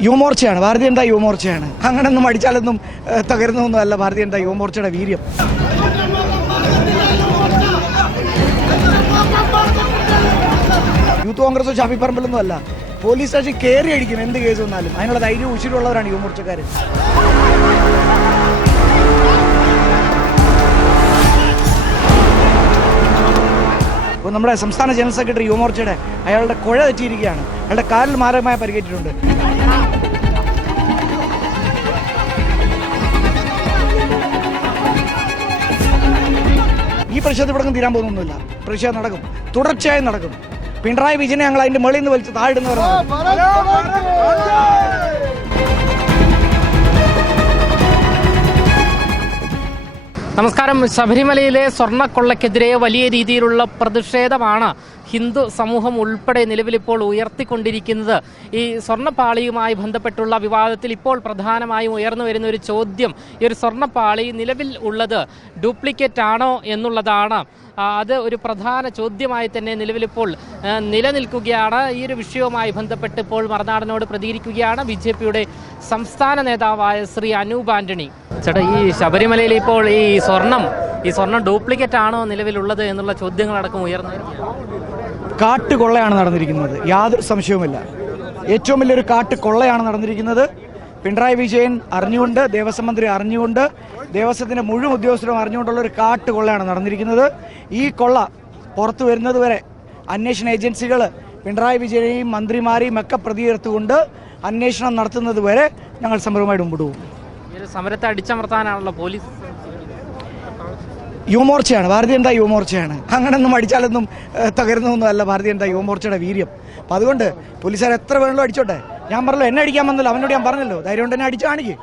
യുവമോർച്ചയാണ്. ഭാരതീയ ജനതാ യുവമോർച്ചയാണ്. അങ്ങനൊന്നും അടിച്ചാലൊന്നും ഏഹ്, തകരുന്നൊന്നും അല്ല ഭാരതീയ ജനതാ യുവമോർച്ചയുടെ വീര്യം. യൂത്ത് കോൺഗ്രസോ ഷാഫി പറമ്പിലൊന്നും അല്ല. പോലീസ് സ്റ്റേഷൻ കയറി അടിക്കും എന്ത് കേസ് വന്നാലും. അതിനുള്ള ധൈര്യം ഉശിരുള്ളവരാണ് യുവമോർച്ചക്കാർ നമ്മുടെ സംസ്ഥാന ജനറൽ സെക്രട്ടറി യുവമോർച്ചയുടെ അയാളുടെ കുഴ തെറ്റിയിരിക്കുകയാണ്. അയാളുടെ കാലിൽ മാരകമായ പരിക്കേറ്റിട്ടുണ്ട്. ഈ പ്രതിഷേധം ഇവിടെ തീരാൻ പോകുന്നൊന്നുമില്ല. പ്രതിഷേധം നടക്കും. തുടർച്ചയായി നടക്കും. പിണറായി വിജയനെ ഞങ്ങൾ അതിന്റെ മുകളിൽ നിന്ന് വലിച്ച് താഴ്ന്നു പറഞ്ഞു നമസ്കാരം. ശബരിമലയിലെ സ്വർണക്കൊള്ളക്കെതിരെ വലിയ രീതിയിലുള്ള പ്രതിഷേധമാണ് ഹിന്ദു സമൂഹം ഉൾപ്പെടെ നിലവിലിപ്പോൾ ഉയർത്തിക്കൊണ്ടിരിക്കുന്നത്. ഈ സ്വർണപ്പാളിയുമായി ബന്ധപ്പെട്ടുള്ള വിവാദത്തിൽ ഇപ്പോൾ പ്രധാനമായും ഉയർന്നു വരുന്ന ഒരു ചോദ്യം ഈ ഒരു സ്വർണപ്പാളി നിലവിൽ ഉള്ളത് ഡ്യൂപ്ലിക്കേറ്റ് ആണോ എന്നുള്ളതാണ്. അത് ഒരു പ്രധാന ചോദ്യമായി തന്നെ നിലവിലിപ്പോൾ നിലനിൽക്കുകയാണ്. ഈ ഒരു വിഷയവുമായി ബന്ധപ്പെട്ട് ഇപ്പോൾ മറുനാടനോട് പ്രതികരിക്കുകയാണ് ബി സംസ്ഥാന നേതാവായ ശ്രീ അനൂപ് ആന്റണി. ചേട്ടാ ഈ ശബരിമലയിൽ ഇപ്പോൾ ഈ സ്വർണം ഈ സ്വർണം ഡ്യൂപ്ലിക്കേറ്റ് ആണോ നിലവിലുള്ളത് എന്നുള്ള ചോദ്യങ്ങളടക്കം ഉയർന്നു കാട്ടുകൊള്ളയാണ് നടന്നിരിക്കുന്നത്. യാതൊരു സംശയവുമില്ല. ഏറ്റവും വലിയൊരു കാട്ടുകൊള്ളയാണ് നടന്നിരിക്കുന്നത്. പിണറായി വിജയൻ അറിഞ്ഞുകൊണ്ട് ദേവസ്വം മന്ത്രി അറിഞ്ഞുകൊണ്ട് ദേവസ്വത്തിന്റെ മുഴുവൻ ഉദ്യോഗസ്ഥരും അറിഞ്ഞുകൊണ്ടുള്ള ഒരു കാട്ടുകൊള്ളയാണ് നടന്നിരിക്കുന്നത്. ഈ കൊള്ള പുറത്തു വരുന്നത് വരെ അന്വേഷണ ഏജൻസികൾ പിണറായി വിജയനെയും മന്ത്രിമാരെയും ഒക്കെ പ്രതിയെടുത്തുകൊണ്ട് അന്വേഷണം നടത്തുന്നത് വരെ ഞങ്ങൾ സമരവുമായിട്ട് മുമ്പോട്ട് സമരത്തെ അടിച്ചമർത്താനാണല്ലോ പോലീസ്? യുവമോർച്ചയാണ് ഭാരതീയ ജനതാ യുവമോർച്ചയാണ്. അങ്ങനൊന്നും അടിച്ചാലൊന്നും ഏഹ്, തകരുന്നൊന്നും അല്ല ഭാരതീയ ജനതാ യുവമോർച്ചയുടെ വീര്യം. അപ്പം അതുകൊണ്ട് പോലീസുകാർ എത്ര വേണമല്ലോ അടിച്ചോട്ടെ. ഞാൻ പറഞ്ഞല്ലോ എന്നെ അടിക്കാൻ വന്നല്ലോ അവനോട് ഞാൻ പറഞ്ഞല്ലോ ധൈര്യം കൊണ്ട് എന്നെ അടിച്ചു കാണിക്കും.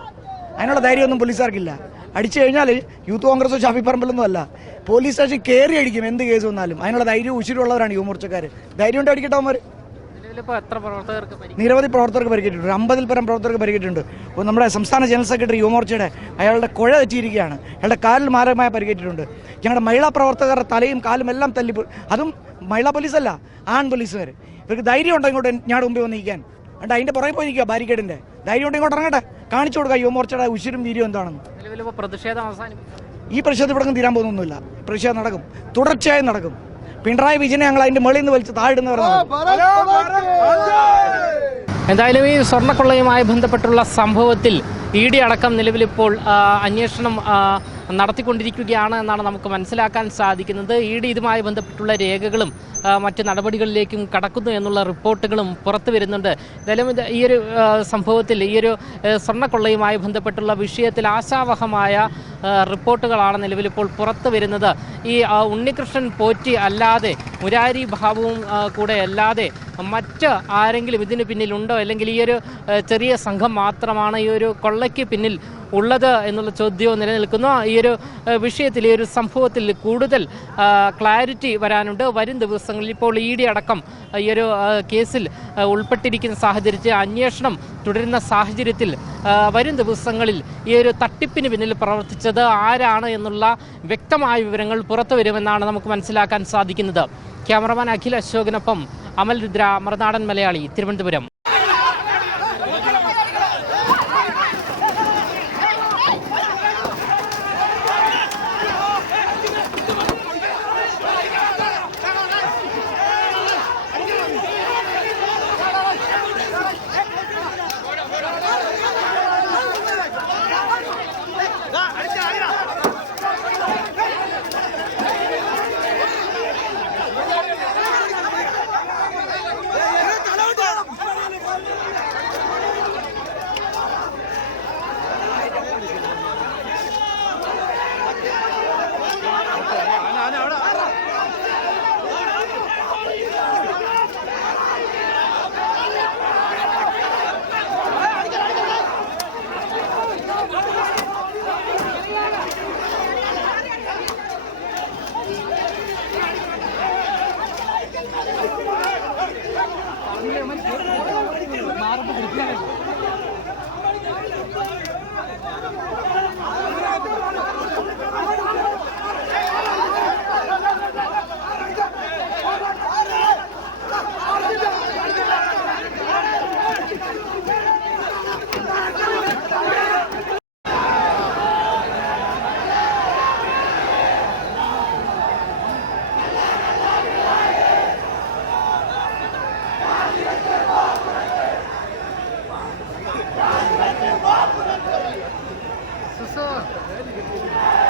അതിനുള്ള ധൈര്യമൊന്നും പോലീസുകാർക്കില്ല. അടിച്ചു കഴിഞ്ഞാൽ യൂത്ത് കോൺഗ്രസ് ഷാഫി പറമ്പിലൊന്നും അല്ല. പോലീസ് സ്റ്റേഷൻ കയറി അടിക്കും എന്ത് കേസ് വന്നാലും. അതിനുള്ള ധൈര്യം ഉശിരുള്ളവരാണ് യുവമോർച്ചക്കാർ ധൈര്യം കൊണ്ട് അടിക്കട്ടെ അവന്മാർ നിലവിലിപ്പോൾ എത്ര പ്രവർത്തകർക്ക് പരിക്ക് നിരവധി പ്രവർത്തകർക്ക് പരിക്കേറ്റിട്ടുണ്ട്. അമ്പതിൽ പരം പ്രവർത്തകർക്ക് പരിക്കേറ്റിട്ടുണ്ട്. അപ്പോൾ നമ്മുടെ സംസ്ഥാന ജനറൽ സെക്രട്ടറി യുവമോർച്ചയുടെ അയാളുടെ കുഴ തെറ്റിയിരിക്കുകയാണ്. അയാളുടെ കാലിൽ മാരകമായ പരിക്കേറ്റിട്ടുണ്ട്. ഞങ്ങളുടെ മഹിളാ പ്രവർത്തകരുടെ തലയും കാലും എല്ലാം തല്ലി അതും മഹിളാ പോലീസല്ല ആൺ പോലീസുകാർ ഇവർക്ക് ധൈര്യം ഉണ്ടോ ഇങ്ങോട്ട് ഞങ്ങളുടെ മുമ്പിൽ വന്ന് നിൽക്കാൻ? എന്നിട്ട് അതിന്റെ പുറകെ പോയി നിൽക്കുക ബാരിക്കേഡിന്റെ ധൈര്യം ഉണ്ടോ ഇങ്ങോട്ട് ഇറങ്ങട്ടെ? കാണിച്ചു കൊടുക്കുക യുവമോർച്ചയുടെ ഉശിരും വീര്യം എന്താണെന്ന്. പ്രതിഷേധം അവസാനം ഈ പ്രതിഷേധം ഇവിടെ തീരാൻ പോകുന്നൊന്നുമില്ല. പ്രതിഷേധം നടക്കും. തുടർച്ചയായി നടക്കും. പിണറായി വിജയനെ ഞങ്ങൾ അതിന്റെ മേളിൽ നിന്ന് വലിച്ച് താഴ്ന്നു എന്തായാലും ഈ സ്വർണക്കൊള്ളയുമായി ബന്ധപ്പെട്ടുള്ള സംഭവത്തിൽ ഇ ഡി അടക്കം നിലവിലിപ്പോൾ അന്വേഷണം നടത്തിക്കൊണ്ടിരിക്കുകയാണ് എന്നാണ് നമുക്ക് മനസ്സിലാക്കാൻ സാധിക്കുന്നത്. ഇ ഡി ഇതുമായി ബന്ധപ്പെട്ടുള്ള രേഖകളും മറ്റ് നടപടികളിലേക്കും കടക്കുന്നു എന്നുള്ള റിപ്പോർട്ടുകളും പുറത്തു വരുന്നുണ്ട്. എന്തായാലും ഈ ഒരു സംഭവത്തിൽ ഈ ഒരു സ്വർണക്കൊള്ളയുമായി ബന്ധപ്പെട്ടുള്ള വിഷയത്തിൽ ആശാവഹമായ റിപ്പോർട്ടുകളാണ് നിലവിലിപ്പോൾ പുറത്തു വരുന്നത്. ഈ ഉണ്ണികൃഷ്ണൻ പോറ്റി അല്ലാതെ മുരാരി ഭാവവും കൂടെ അല്ലാതെ മറ്റ് ആരെങ്കിലും ഇതിന് പിന്നിലുണ്ടോ? അല്ലെങ്കിൽ ഈ ഒരു ചെറിയ സംഘം മാത്രമാണ് ഈ ഒരു കൊള്ളയ്ക്ക് പിന്നിൽ ഉള്ളത് എന്നുള്ള ചോദ്യവും നിലനിൽക്കുന്നു. ഈ ഒരു വിഷയത്തിൽ ഈ ഒരു സംഭവത്തിൽ കൂടുതൽ ക്ലാരിറ്റി വരാനുണ്ട്. വരും ദിവസങ്ങളിൽ ഇപ്പോൾ ഇ ഡി അടക്കം ഈ ഒരു കേസിൽ ഉൾപ്പെട്ടിരിക്കുന്ന സാഹചര്യത്തിൽ അന്വേഷണം തുടരുന്ന സാഹചര്യത്തിൽ വരും ദിവസങ്ങളിൽ ഈ ഒരു തട്ടിപ്പിന് പിന്നിൽ പ്രവർത്തിച്ചത് ആരാണ് എന്നുള്ള വ്യക്തമായ വിവരങ്ങൾ പുറത്തു വരുമെന്നാണ് നമുക്ക് മനസ്സിലാക്കാൻ സാധിക്കുന്നത്. ക്യാമറമാൻ അഖിൽ അശോകിനൊപ്പം അമൽ രുദ്ര മറുനാടൻ മലയാളി തിരുവനന്തപുരം. மாறப்பட்டு 왔어.